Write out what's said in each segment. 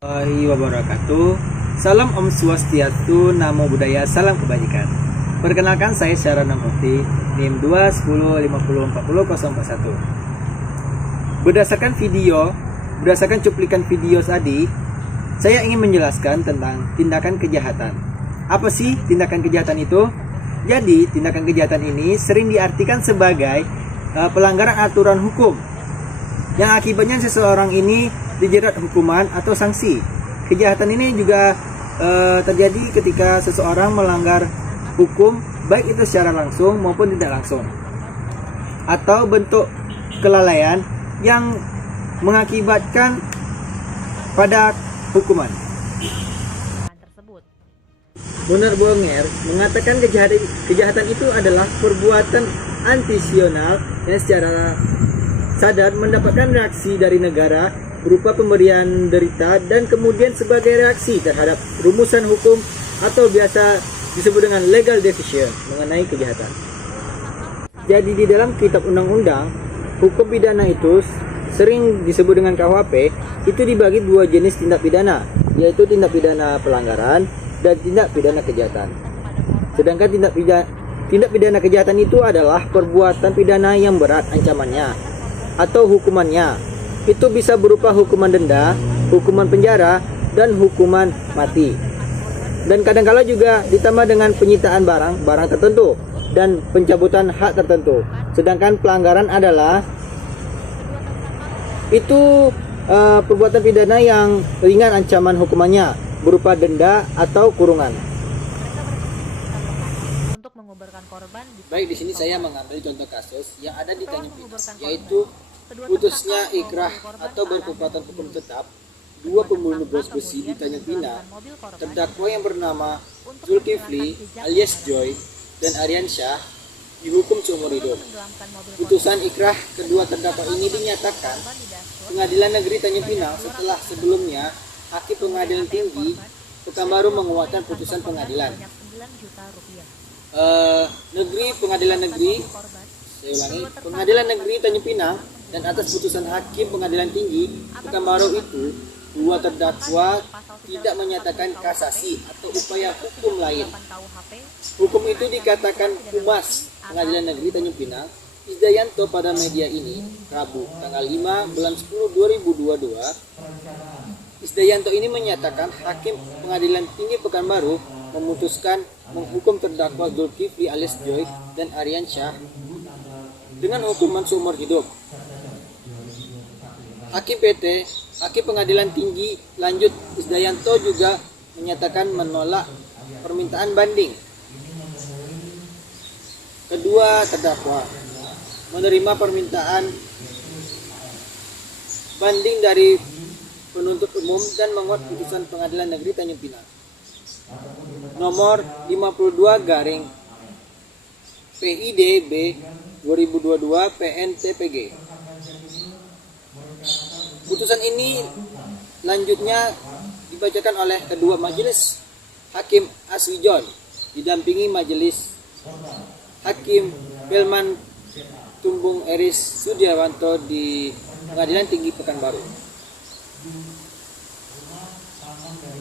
Warahmatullahi wabarakatuh. Salam Om Swastiastu, Namo Buddhaya, salam kebajikan. Perkenalkan saya Syarana Mukti, NIM 210504041. Berdasarkan cuplikan video tadi, saya ingin menjelaskan tentang tindakan kejahatan. Apa sih tindakan kejahatan itu? Jadi, tindakan kejahatan ini sering diartikan sebagai pelanggaran aturan hukum yang akibatnya seseorang ini dijerat hukuman atau sanksi. Kejahatan ini juga terjadi ketika seseorang melanggar hukum, baik itu secara langsung maupun tidak langsung, atau bentuk kelalaian yang mengakibatkan pada hukuman. Munar Bonger mengatakan kejahatan itu adalah perbuatan antisional yang secara sadar mendapatkan reaksi dari negara berupa pemberian derita dan kemudian sebagai reaksi terhadap rumusan hukum atau biasa disebut dengan legal decision mengenai kejahatan. Jadi di dalam kitab undang-undang, hukum pidana itu sering disebut dengan KUHP, itu dibagi dua jenis tindak pidana, yaitu tindak pidana pelanggaran dan tindak pidana kejahatan. Sedangkan tindak pidana kejahatan itu adalah perbuatan pidana yang berat ancamannya atau hukumannya. Itu bisa berupa hukuman denda, hukuman penjara, dan hukuman mati. Dan kadangkala juga ditambah dengan penyitaan barang tertentu dan pencabutan hak tertentu. Sedangkan pelanggaran adalah itu perbuatan pidana yang ringan ancaman hukumannya berupa denda atau kurungan. Baik, di sini saya mengambil contoh kasus yang ada di Tanjung Pinang, yaitu putusnya ikrah atau berkekuatan hukum tetap dua pembunuh bos besi di Tanjung Pinang. Terdakwa yang bernama Zulkifli alias Joy dan Aryansyah dihukum seumur hidup. Putusan ikrah kedua terdakwa ini dinyatakan Pengadilan Negeri Tanjung Pinang setelah sebelumnya Hakim Pengadilan Tinggi Pekanbaru menguatkan putusan pengadilan. Pengadilan Negeri Tanjung Pinang, dan atas putusan Hakim Pengadilan Tinggi Pekanbaru itu, dua terdakwa tidak menyatakan kasasi atau upaya hukum lain. Hukum itu dikatakan Humas Pengadilan Negeri Tanjung Pinang Isdayanto pada media ini Rabu tanggal 5 bulan 10 2022. Isdayanto ini menyatakan Hakim Pengadilan Tinggi Pekanbaru memutuskan menghukum terdakwa Zulkifli alias Joy dan Aryansyah dengan hukuman seumur hidup. Hakim Pengadilan Tinggi lanjut Isdayanto juga menyatakan menolak permintaan banding. Kedua terdakwa menerima permintaan banding dari penuntut umum dan menguat putusan Pengadilan Negeri Tanjung Pinang nomor 52 garing PIDB 2022 PNTPG. Putusan ini lanjutnya dibacakan oleh kedua majelis Hakim Aswijon didampingi majelis Hakim Pelman Tumbung Eris Sudiawanto di Pengadilan Tinggi Pekanbaru.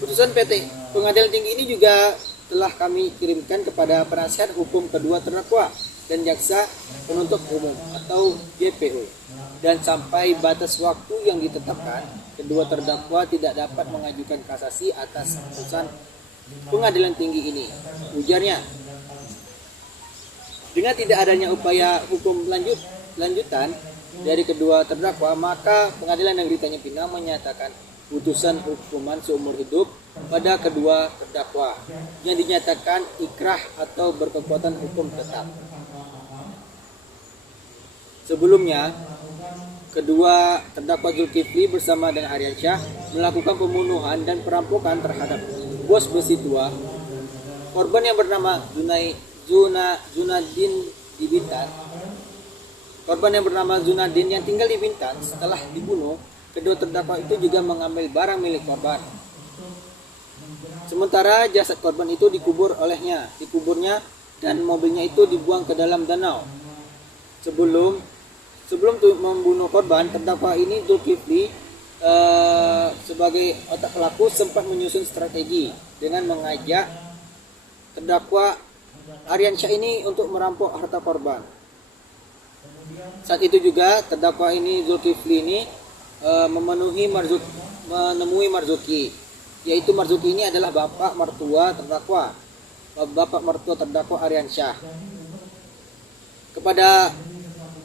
Putusan Pengadilan Tinggi ini juga telah kami kirimkan kepada penasihat hukum kedua terdakwa dan jaksa penuntut umum atau JPU, dan sampai batas waktu yang ditetapkan kedua terdakwa tidak dapat mengajukan kasasi atas putusan Pengadilan Tinggi ini, ujarnya. Dengan tidak adanya upaya hukum lanjutan dari kedua terdakwa, maka Pengadilan Negeri Tanjung Pinang menyatakan putusan hukuman seumur hidup pada kedua terdakwa yang dinyatakan ikrah atau berkekuatan hukum tetap. Sebelumnya, kedua terdakwa Zulkifli bersama dengan Aryansyah melakukan pembunuhan dan perampokan terhadap bos besi tua. Korban yang bernama Zunadin di Bintan. Korban yang bernama Zunadin yang tinggal di Bintan, setelah dibunuh, kedua terdakwa itu juga mengambil barang milik korban. Sementara jasad korban itu dikuburnya dan mobilnya itu dibuang ke dalam danau. Sebelum membunuh korban, terdakwa ini Zulkifli sebagai otak pelaku sempat menyusun strategi dengan mengajak terdakwa Aryansyah ini untuk merampok harta korban. Saat itu juga terdakwa ini Zulkifli ini menemui Marzuki, yaitu Marzuki ini adalah bapak mertua terdakwa Aryansyah.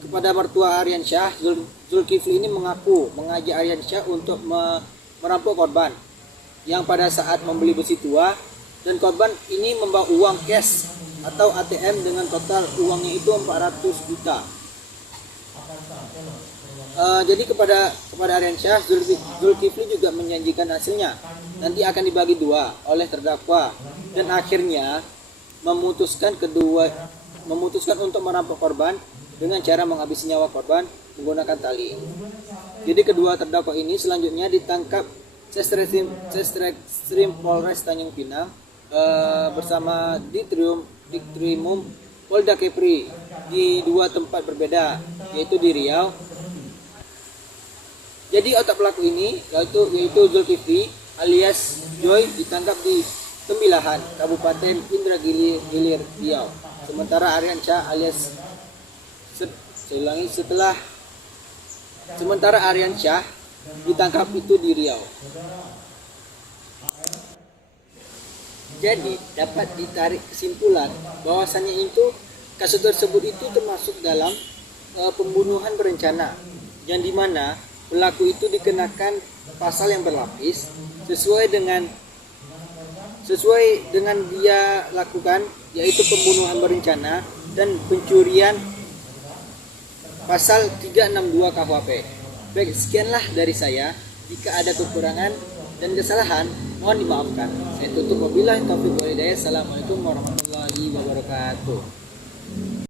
Kepada mertua Aryansyah, Zulkifli ini mengaku mengajak Aryansyah untuk merampok korban yang pada saat membeli besi tua, dan korban ini membawa uang cash atau ATM dengan total uangnya itu 400 juta. Jadi kepada Aryansyah, Zulkifli juga menjanjikan hasilnya nanti akan dibagi dua oleh terdakwa, dan akhirnya memutuskan untuk merampok korban dengan cara menghabisi nyawa korban menggunakan tali. Jadi kedua terdakwa ini selanjutnya ditangkap Satreskrim Polres Tanjung Pinang bersama Ditkrimum Polda Kepri di dua tempat berbeda, yaitu di Riau. Jadi otak pelaku ini yaitu Zulkifli alias Joy ditangkap di Tembilahan, Kabupaten Indragiri Hilir, Riau. Sementara Aryansyah ditangkap itu di Riau. Jadi dapat ditarik kesimpulan bahwasannya itu kasus tersebut itu termasuk dalam pembunuhan berencana, yang dimana pelaku itu dikenakan pasal yang berlapis sesuai dengan dia lakukan, yaitu pembunuhan berencana dan pencurian pasal 362 KUHP. Baik, sekianlah dari saya. Jika ada kekurangan dan kesalahan, mohon dimaafkan. Saya tutup wabillahi taufiq wal hidayah. Assalamualaikum warahmatullahi wabarakatuh.